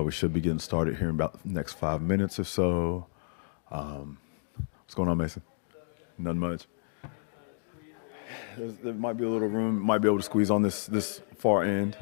We should be getting started here in about the next 5 minutes or so. What's going on, Mason? Nothing much. There might be a little room. Might be able to squeeze on this far end.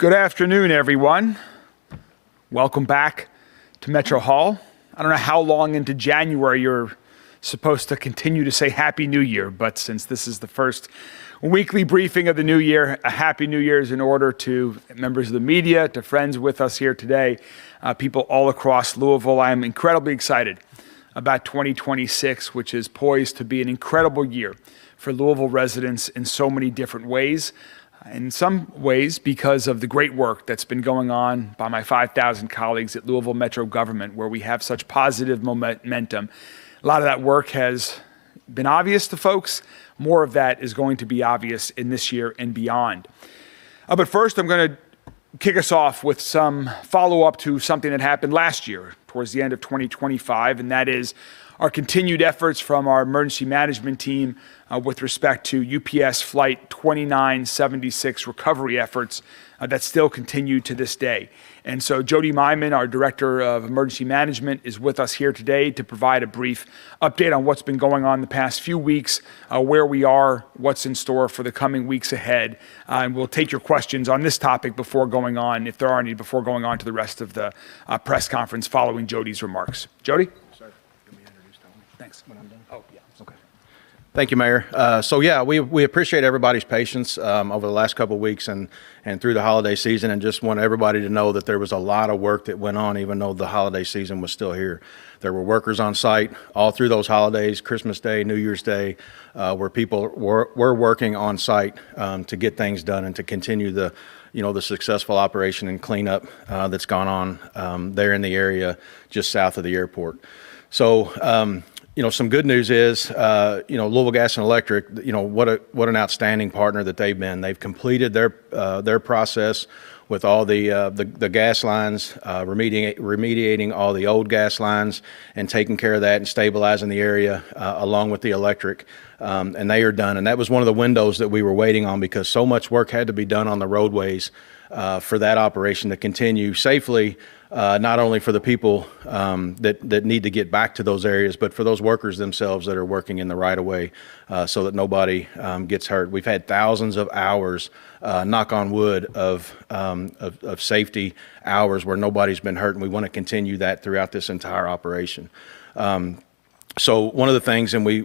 Good afternoon, everyone. Welcome back to Metro Hall. I don't know how long into January you're supposed to continue to say Happy New Year, but since this is the first weekly briefing of the new year, a Happy New Year is in order to members of the media, to friends with us here today, people all across Louisville. I am incredibly excited about 2026, which is poised to be an incredible year for Louisville residents in so many different ways. In some ways, because of the great work that's been going on by my 5,000 colleagues at Louisville Metro government, where we have such positive momentum. A lot of that work has been obvious to folks. More of that is going to be obvious in this year and beyond. But first, I'm going to kick us off with some follow-up to something that happened last year, towards the end of 2025, and that is our continued efforts from our emergency management team with respect to UPS Flight 2976 recovery efforts that still continue to this day. And so Jody Myman, our Director of Emergency Management, is with us here today to provide a brief update on what's been going on the past few weeks, where we are, what's in store for the coming weeks ahead. And we'll take your questions on this topic before going on, if there are any, before going on to the rest of the press conference following Jody's remarks. Jody? Sorry, let me introduce Tony. Thanks. When I'm done. Oh, yeah. Okay. Thank you, Mayor. We appreciate everybody's patience over the last couple of weeks and through the holiday season, and just want everybody to know that there was a lot of work that went on even though the holiday season was still here. There were workers on site all through those holidays, Christmas Day, New Year's Day, where people were working on site to get things done and to continue the successful operation and cleanup that's gone on there in the area just south of the airport. So, some good news is, Louisville Gas and Electric, what an outstanding partner that they've been. They've completed their process with all the gas lines, remediating all the old gas lines and taking care of that and stabilizing the area along with the electric. And they are done. And that was one of the windows that we were waiting on because so much work had to be done on the roadways for that operation to continue safely. Not only for the people that need to get back to those areas, but for those workers themselves that are working in the right-of-way so that nobody gets hurt. We've had thousands of hours, knock on wood, of safety hours where nobody's been hurt, and we want to continue that throughout this entire operation. So one of the things, and we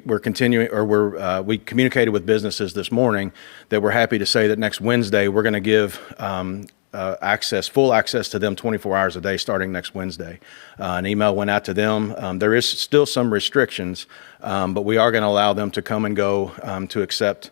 communicated with businesses this morning that we're happy to say that next Wednesday we're going to give full access to them 24 hours a day starting next Wednesday. An email went out to them. There is still some restrictions, but we are going to allow them to come and go to accept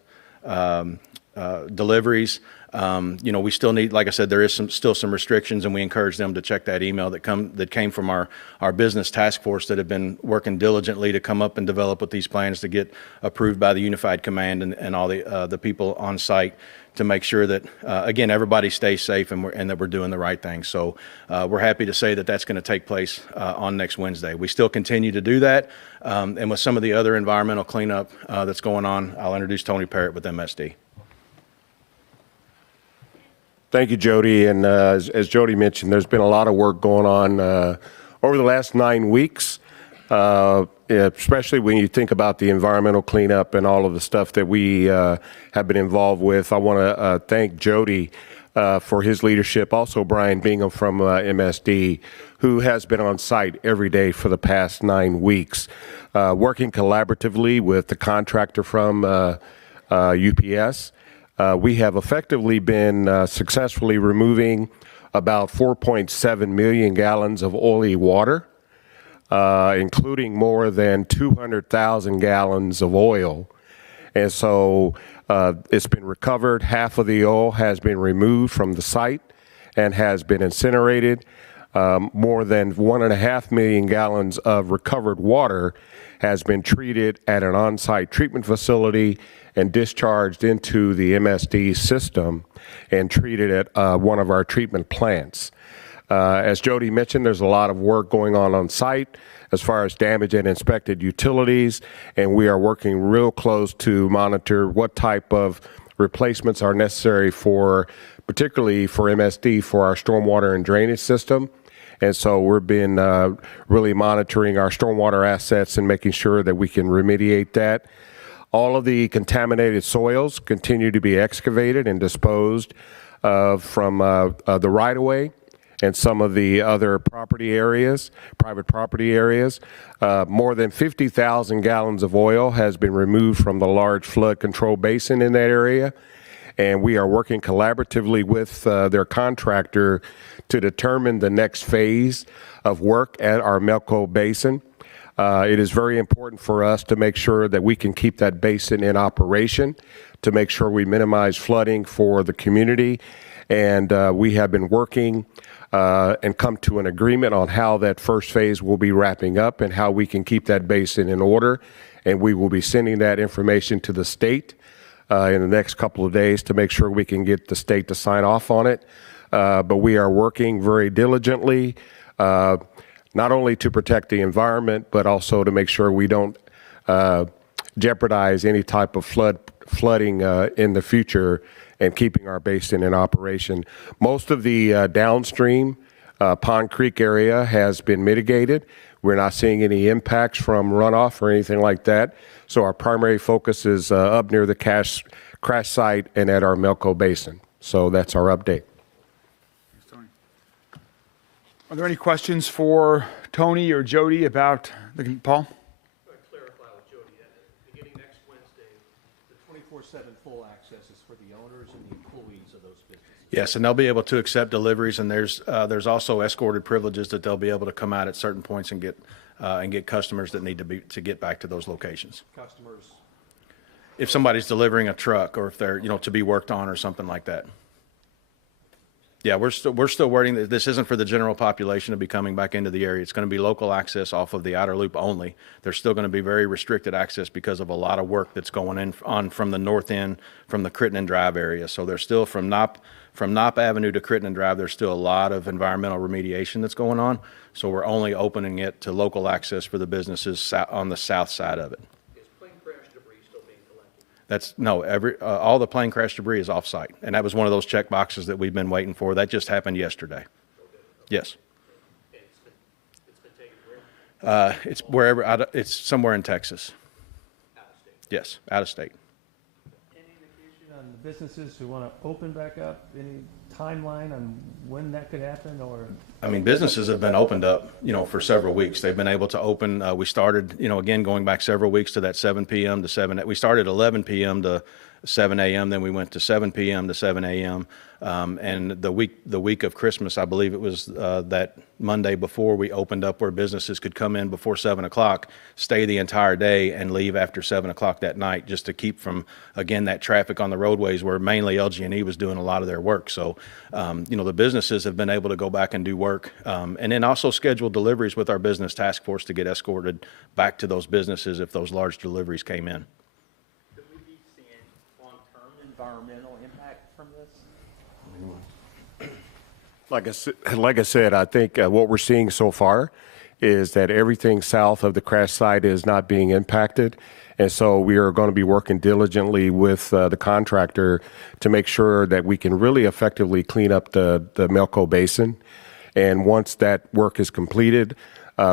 deliveries. We still need, like I said, there is still some restrictions, and we encourage them to check that email that came from our business task force that have been working diligently to come up and develop with these plans to get approved by the Unified Command and all the people on site to make sure that, again, everybody stays safe and that we're doing the right thing. So we're happy to say that that's going to take place on next Wednesday. We still continue to do that. And with some of the other environmental cleanup that's going on, I'll introduce Tony Parrott with MSD. Thank you, Jody. And as Jody mentioned, there's been a lot of work going on over the last 9 weeks, especially when you think about the environmental cleanup and all of the stuff that we have been involved with. I want to thank Jody for his leadership. Also, Brian Bingham from MSD, who has been on site every day for the past 9 weeks, working collaboratively with the contractor from UPS. We have effectively been successfully removing about 4.7 million gallons of oily water, including more than 200,000 gallons of oil. And so it's been recovered. Half of the oil has been removed from the site and has been incinerated. More than 1.5 million gallons of recovered water has been treated at an on-site treatment facility and discharged into the MSD system and treated at one of our treatment plants. As Jody mentioned, there's a lot of work going on site as far as damaged and inspected utilities, and we are working real close to monitor what type of replacements are necessary particularly for MSD, for our stormwater and drainage system. And so we've been really monitoring our stormwater assets and making sure that we can remediate that. All of the contaminated soils continue to be excavated and disposed from the right-of-way and some of the other property areas, private property areas. More than 50,000 gallons of oil has been removed from the large flood control basin in that area. And we are working collaboratively with their contractor to determine the next phase of work at our Melco Basin. It is very important for us to make sure that we can keep that basin in operation, to make sure we minimize flooding for the community. And we have been working and come to an agreement on how that first phase will be wrapping up and how we can keep that basin in order. And we will be sending that information to the state in the next couple of days to make sure we can get the state to sign off on it. But we are working very diligently, not only to protect the environment, but also to make sure we don't jeopardize any type of flooding in the future and keeping our basin in operation. Most of the downstream Pond Creek area has been mitigated. We're not seeing any impacts from runoff or anything like that. So our primary focus is up near the crash site and at our Melco Basin. So that's our update. Thanks, Tony. Are there any questions for Tony or Jody about Paul? Clarify with Jody that beginning next Wednesday, the 24/7 full access is for the owners and the employees of those businesses. Yes, and they'll be able to accept deliveries, and there's also escorted privileges that they'll be able to come out at certain points and get customers that need to get back to those locations. Customers. If somebody's delivering a truck, or if they're to be worked on or something like that. Yeah, we're still wording that this isn't for the general population to be coming back into the area. It's going to be local access off of the outer loop only. There's still going to be very restricted access because of a lot of work that's going on from the north end, from the Crittenden Drive area. So there's still from Knopp Avenue to Crittenden Drive, there's still a lot of environmental remediation that's going on. So we're only opening it to local access for the businesses on the south side of it. Is plane crash debris still being collected? All the plane crash debris is off-site, and that was one of those check boxes that we've been waiting for. That just happened yesterday. Yes. It's been taken where? It's wherever. It's somewhere in Texas. Out of state. Yes, out of state. Any indication on the businesses who want to open back up? Any timeline on when that could happen, or? I mean, businesses have been opened up, for several weeks. They've been able to open. We started, again, going back several weeks to that 7 p.m. to 7. We started 11 p.m. to 7 a.m. Then we went to 7 p.m. to 7 a.m. And the week of Christmas, I believe it was that Monday before, we opened up where businesses could come in before 7 o'clock, stay the entire day, and leave after 7 o'clock that night, just to keep from, again, that traffic on the roadways where mainly LG&E was doing a lot of their work. So, the businesses have been able to go back and do work, and then also schedule deliveries with our business task force to get escorted back to those businesses if those large deliveries came in. Could we be seeing long-term environmental impact from this? Like I said, I think what we're seeing so far is that everything south of the crash site is not being impacted. And so we are going to be working diligently with the contractor to make sure that we can really effectively clean up the Melco Basin. And once that work is completed,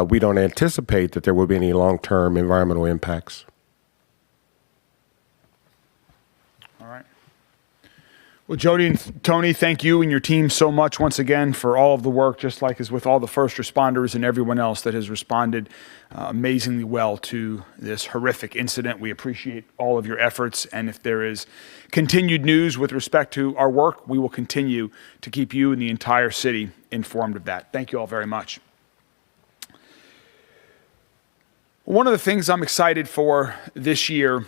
we don't anticipate that there will be any long-term environmental impacts. All right. Well, Jody and Tony, thank you and your team so much once again for all of the work, just like as with all the first responders and everyone else that has responded amazingly well to this horrific incident. We appreciate all of your efforts, and if there is continued news with respect to our work, we will continue to keep you and the entire city informed of that. Thank you all very much. One of the things I'm excited for this year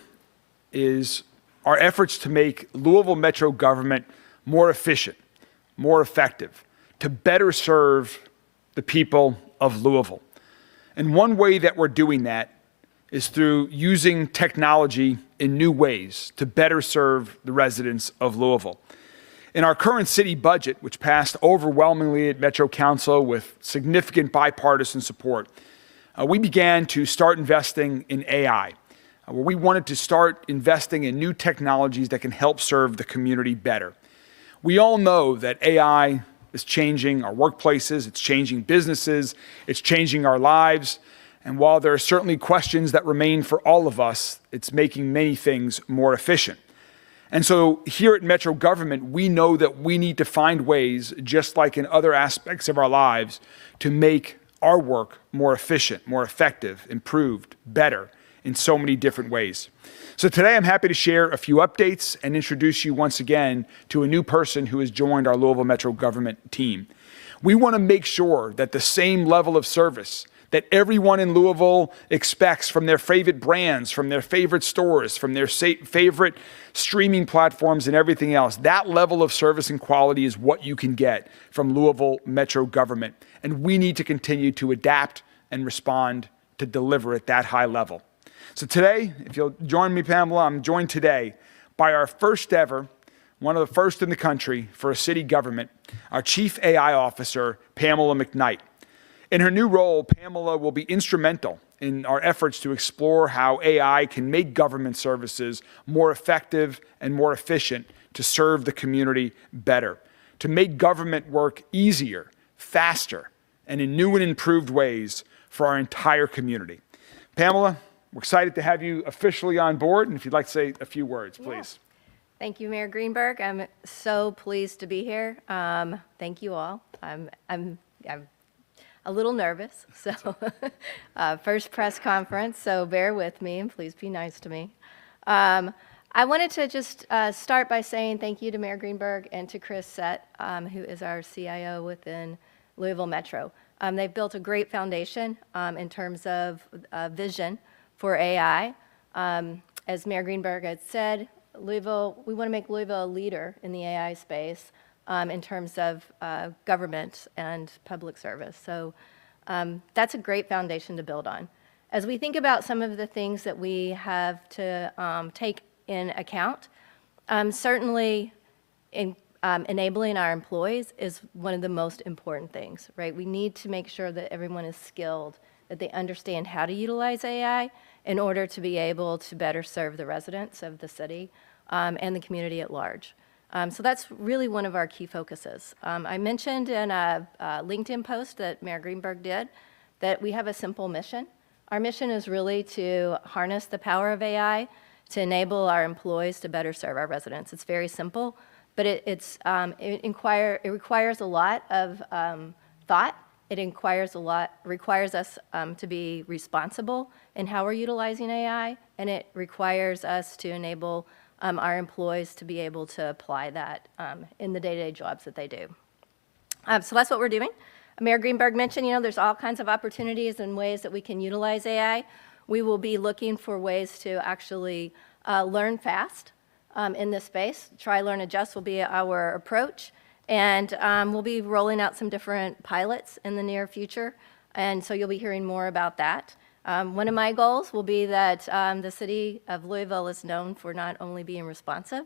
is our efforts to make Louisville Metro government more efficient, more effective, to better serve the people of Louisville. And one way that we're doing that is through using technology in new ways to better serve the residents of Louisville. In our current city budget, which passed overwhelmingly at Metro Council with significant bipartisan support, we began to start investing in AI, where we wanted to start investing in new technologies that can help serve the community better. We all know that AI is changing our workplaces, it's changing businesses, it's changing our lives. And while there are certainly questions that remain for all of us, it's making many things more efficient. And so here at Metro government, we know that we need to find ways, just like in other aspects of our lives, to make our work more efficient, more effective, improved, better in so many different ways. So today I'm happy to share a few updates and introduce you once again to a new person who has joined our Louisville Metro government team. We want to make sure that the same level of service that everyone in Louisville expects from their favorite brands, from their favorite stores, from their favorite streaming platforms and everything else, that level of service and quality is what you can get from Louisville Metro government. And we need to continue to adapt and respond to deliver at that high level. So today, if you'll join me, Pamela, I'm joined today by our first ever, one of the first in the country for a city government, our Chief AI Officer, Pamela McKnight. In her new role, Pamela will be instrumental in our efforts to explore how AI can make government services more effective and more efficient to serve the community better, to make government work easier, faster, and in new and improved ways for our entire community. Pamela, we're excited to have you officially on board, and if you'd like to say a few words, please. Thank you, Mayor Greenberg. I'm so pleased to be here. Thank you all. I'm a little nervous, so first press conference, so bear with me and please be nice to me. I wanted to just start by saying thank you to Mayor Greenberg and to Chris Sett, who is our CIO within Louisville Metro. They've built a great foundation in terms of vision for AI. As Mayor Greenberg had said, we want to make Louisville a leader in the AI space in terms of government and public service. So that's a great foundation to build on. As we think about some of the things that we have to take in account, certainly enabling our employees is one of the most important things, right? We need to make sure that everyone is skilled, that they understand how to utilize AI in order to be able to better serve the residents of the city and the community at large. So that's really one of our key focuses. I mentioned in a LinkedIn post that Mayor Greenberg did that we have a simple mission. Our mission is really to harness the power of AI to enable our employees to better serve our residents. It's very simple, but it requires a lot of thought. It requires us to be responsible in how we're utilizing AI, and it requires us to enable our employees to be able to apply that in the day-to-day jobs that they do. So that's what we're doing. Mayor Greenberg mentioned, there's all kinds of opportunities and ways that we can utilize AI. We will be looking for ways to actually learn fast in this space. Try, learn, adjust will be our approach. And we'll be rolling out some different pilots in the near future. And so you'll be hearing more about that. One of my goals will be that the city of Louisville is known for not only being responsive,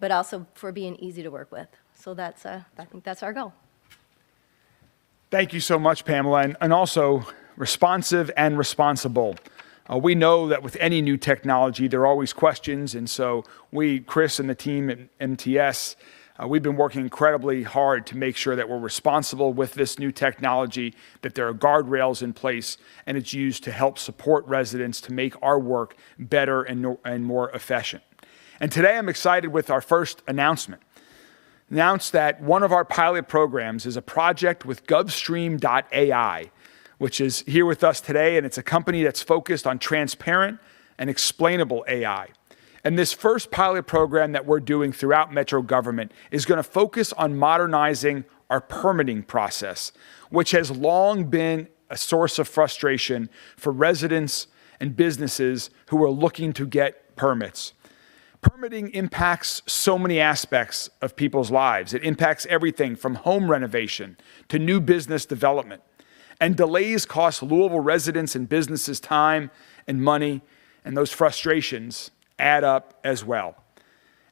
but also for being easy to work with. So that's, I think that's our goal. Thank you so much, Pamela, and also responsive and responsible. We know that with any new technology, there are always questions, and so we, Chris and the team at MTS, we've been working incredibly hard to make sure that we're responsible with this new technology, that there are guardrails in place, and it's used to help support residents to make our work better and more efficient. And today I'm excited with our first announcement. Announced that one of our pilot programs is a project with GovStream.ai, which is here with us today, and it's a company that's focused on transparent and explainable AI. And this first pilot program that we're doing throughout Metro government is going to focus on modernizing our permitting process, which has long been a source of frustration for residents and businesses who are looking to get permits. Permitting impacts so many aspects of people's lives. It impacts everything from home renovation to new business development. And delays cost Louisville residents and businesses time and money, and those frustrations add up as well.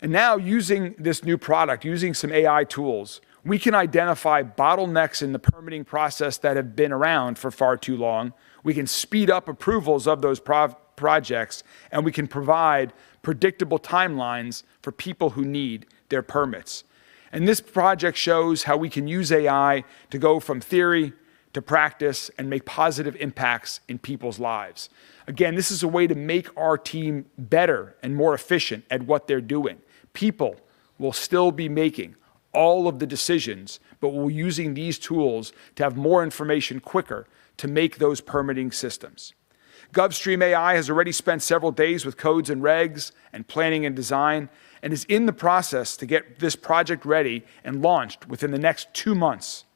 And now using this new product, using some AI tools, we can identify bottlenecks in the permitting process that have been around for far too long. We can speed up approvals of those projects, and we can provide predictable timelines for people who need their permits. And this project shows how we can use AI to go from theory to practice and make positive impacts in people's lives. Again, this is a way to make our team better and more efficient at what they're doing, People will still be making all of the decisions, but we're using these tools to have more information quicker to make those permitting systems. GovStream AI has already spent several days with codes and regs and planning and design, and is in the process to get this project ready and launched within the next 2 months.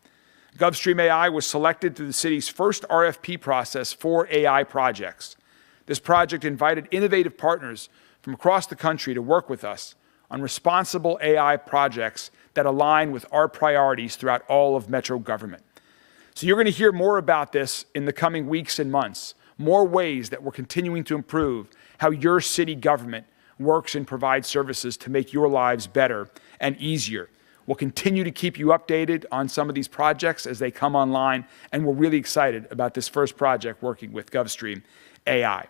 GovStream AI was selected through the city's first RFP process for AI projects. This project invited innovative partners from across the country to work with us on responsible AI projects that align with our priorities throughout all of Metro government. So you're going to hear more about this in the coming weeks and months, more ways that we're continuing to improve how your city government works and provides services to make your lives better and easier. We'll continue to keep you updated on some of these projects as they come online, and we're really excited about this first project working with GovStream AI.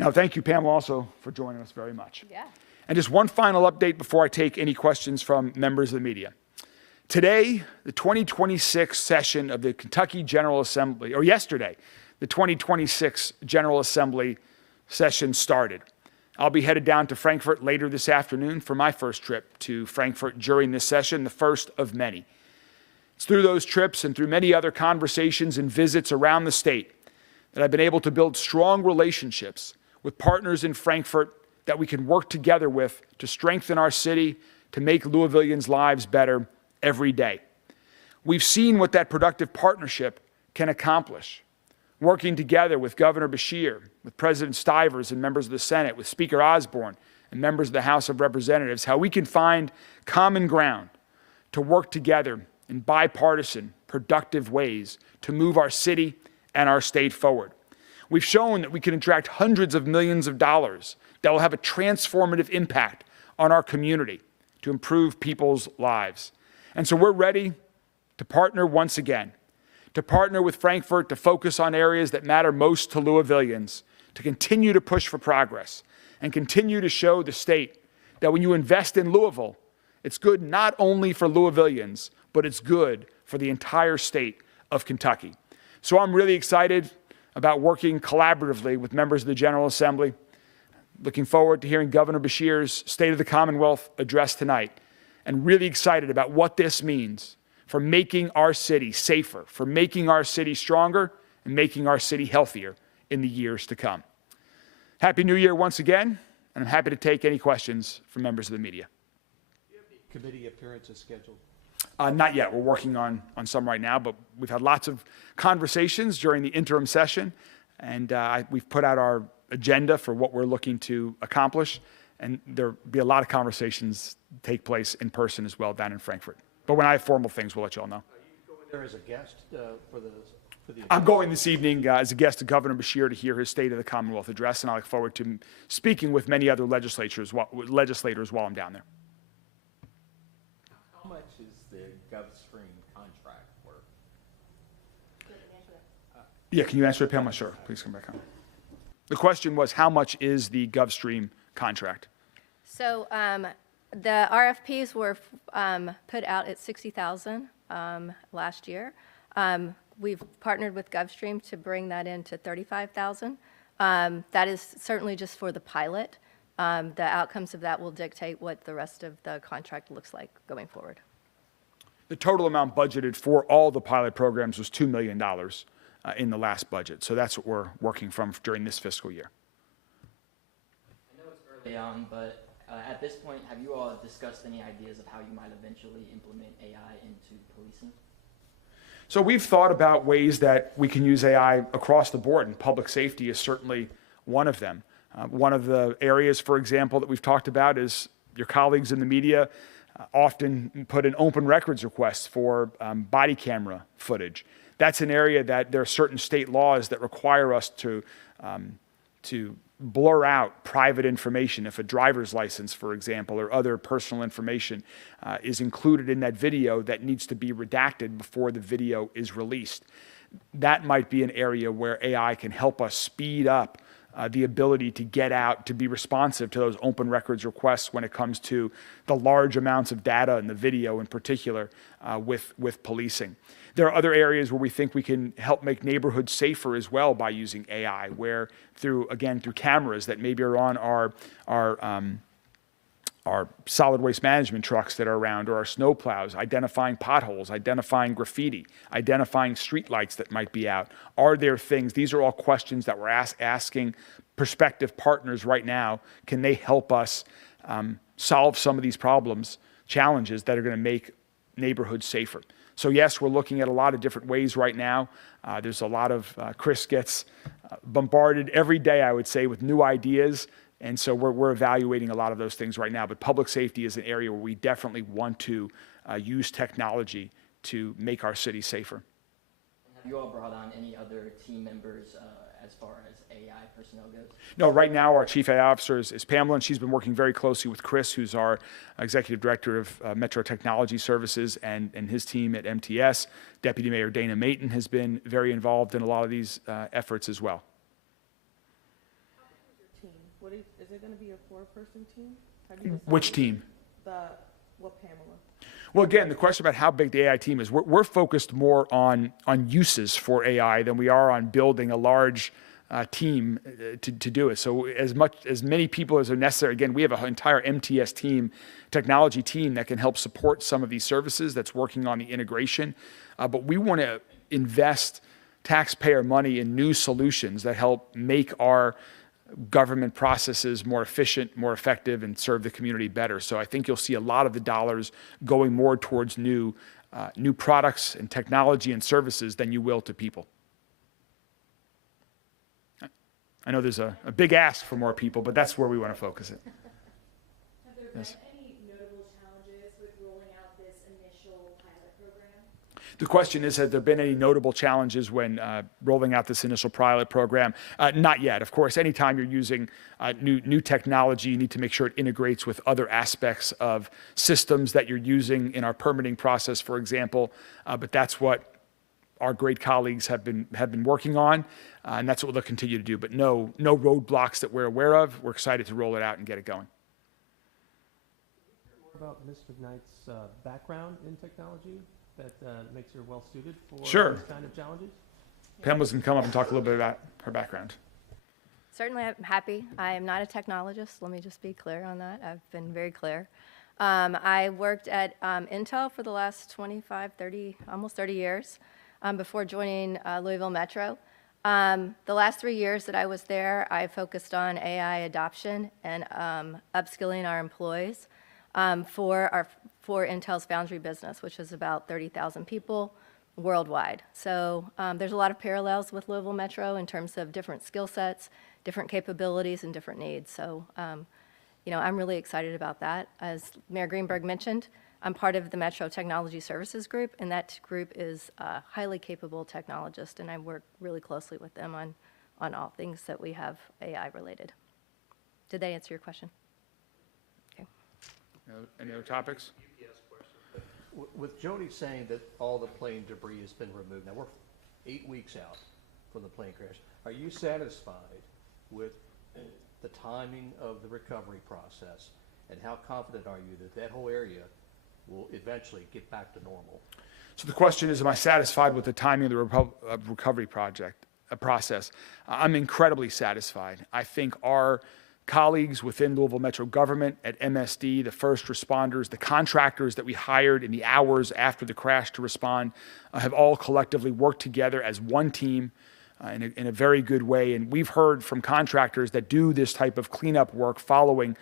Now, thank you, Pamela, also for joining us very much. Yeah. And just one final update before I take any questions from members of the media. Today, the 2026 session of the Kentucky General Assembly, or yesterday, the 2026 General Assembly session started. I'll be headed down to Frankfurt later this afternoon for my first trip to Frankfurt during this session, the first of many. It's through those trips and through many other conversations and visits around the state that I've been able to build strong relationships with partners in Frankfurt that we can work together with to strengthen our city, to make Louisvillians' lives better every day. We've seen what that productive partnership can accomplish. Working together with Governor Beshear, with President Stivers and members of the Senate, with Speaker Osborne and members of the House of Representatives, how we can find common ground to work together in bipartisan, productive ways to move our city and our state forward. We've shown that we can attract hundreds of millions of dollars that will have a transformative impact on our community to improve people's lives. And so we're ready to partner once again, to partner with Frankfurt to focus on areas that matter most to Louisvillians, to continue to push for progress and continue to show the state that when you invest in Louisville, it's good not only for Louisvillians, but it's good for the entire state of Kentucky. So I'm really excited about working collaboratively with members of the General Assembly. Looking forward to hearing Governor Beshear's State of the Commonwealth address tonight, and really excited about what this means for making our city safer, for making our city stronger, and making our city healthier in the years to come. Happy New Year once again, and I'm happy to take any questions from members of the media. Do you have any committee appearances scheduled? Not yet. We're working on some right now, but we've had lots of conversations during the interim session, and we've put out our agenda for what we're looking to accomplish, and there'll be a lot of conversations take place in person as well down in Frankfurt. But when I have formal things, we'll let you all know. Are you going there as a guest for the? I'm going this evening as a guest to Governor Beshear to hear his State of the Commonwealth address, and I look forward to speaking with many other legislators while I'm down there. How much is the GovStream contract worth? Yeah, can you answer it, Pamela? Sure, please come back on. The question was, how much is the GovStream contract? So the RFPs were put out at $60,000 last year. We've partnered with GovStream to bring that into $35,000. That is certainly just for the pilot. The outcomes of that will dictate what the rest of the contract looks like going forward. The total amount budgeted for all the pilot programs was $2 million in the last budget. So that's what we're working from during this fiscal year. I know it's early on, but at this point, have you all discussed any ideas of how you might eventually implement AI into policing? So we've thought about ways that we can use AI across the board, and public safety is certainly one of them. One of the areas, for example, that we've talked about is your colleagues in the media often put in open records requests for body camera footage. That's an area that there are certain state laws that require us to blur out private information. If a driver's license, for example, or other personal information is included in that video, that needs to be redacted before the video is released. That might be an area where AI can help us speed up the ability to get out, to be responsive to those open records requests when it comes to the large amounts of data and the video in particular with policing. There are other areas where we think we can help make neighborhoods safer as well by using AI, where through cameras that maybe are on our solid waste management trucks that are around, or our snow plows, identifying potholes, identifying graffiti, identifying streetlights that might be out. Are there things? These are all questions that we're asking prospective partners right now. Can they help us solve some of these problems, challenges that are going to make neighborhoods safer? So yes, we're looking at a lot of different ways right now. There's a lot of, Chris gets bombarded every day, I would say, with new ideas. And so we're evaluating a lot of those things right now. But public safety is an area where we definitely want to use technology to make our city safer. And have you all brought on any other team members as far as AI personnel goes? No, right now our chief AI officer is Pamela, and she's been working very closely with Chris, who's our executive director of Metro Technology Services, and his team at MTS. Deputy Mayor Dana Mayton has been very involved in a lot of these efforts as well. Is it going to be a 4-person team? Have you Which team? Pamela? Well, again, the question about how big the AI team is, we're focused more on uses for AI than we are on building a large team to do it. So as many people as are necessary, again, we have an entire MTS team, technology team that can help support some of these services that's working on the integration. But we want to invest taxpayer money in new solutions that help make our government processes more efficient, more effective, and serve the community better. So I think you'll see a lot of the dollars going more towards new products and technology and services than you will to people. I know there's a big ask for more people, but that's where we want to focus it. Have there been any notable challenges with rolling out this initial pilot program? The question is, have there been any notable challenges when rolling out this initial pilot program? Not yet. Of course, anytime you're using new technology, you need to make sure it integrates with other aspects of systems that you're using in our permitting process, for example. But that's what our great colleagues have been working on, and that's what we'll continue to do. But no roadblocks that we're aware of. We're excited to roll it out and get it going. Can you hear more about Ms. McKnight's background in technology that makes her well suited for these kind of challenges? Pamela's going to come up and talk a little bit about her background. Certainly, I'm happy. I am not a technologist. Let me just be clear on that. I've been very clear. I worked at Intel for the last almost 30 years before joining Louisville Metro. The last 3 years that I was there, I focused on AI adoption and upskilling our employees for Intel's Foundry business, which is about 30,000 people worldwide. So there's a lot of parallels with Louisville Metro in terms of different skill sets, different capabilities, and different needs. So, I'm really excited about that. As Mayor Greenberg mentioned, I'm part of the Metro Technology Services Group, and that group is a highly capable technologist, and I work really closely with them on all things that we have AI related. Did that answer your question? Okay. Any other topics? With Jody saying that all the plane debris has been removed, now we're 8 weeks out from the plane crash. Are you satisfied with the timing of the recovery process, and how confident are you that that whole area will eventually get back to normal? So the question is, am I satisfied with the timing of the recovery process? I'm incredibly satisfied. I think our colleagues within Louisville Metro government, at MSD, the first responders, the contractors that we hired in the hours after the crash to respond, have all collectively worked together as one team in a very good way. And we've heard from contractors that do this type of cleanup work following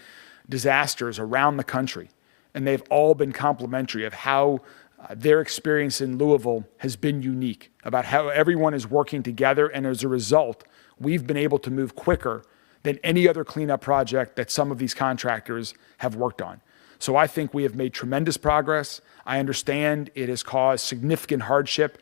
disasters around the country. And they've all been complimentary of how their experience in Louisville has been unique, about how everyone is working together. And as a result, we've been able to move quicker than any other cleanup project that some of these contractors have worked on. So I think we have made tremendous progress. I understand it has caused significant hardship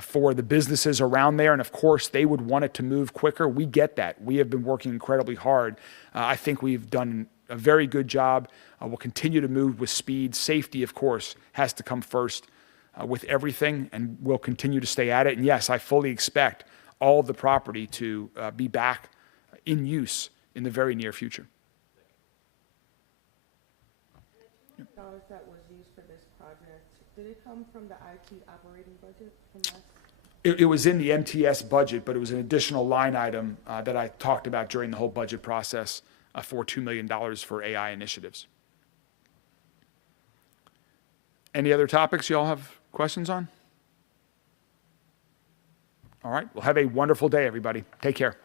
for the businesses around there. And of course, they would want it to move quicker. We get that. We have been working incredibly hard. I think we've done a very good job. We'll continue to move with speed. Safety, of course, has to come first with everything, and we'll continue to stay at it. And yes, I fully expect all of the property to be back in use in the very near future. Dollars that was used for this project, did it come from the IT operating budget from last? It was in the MTS budget, but it was an additional line item that I talked about during the whole budget process for $2 million for AI initiatives. Any other topics you all have questions on? All right. Well, have a wonderful day, everybody. Take care.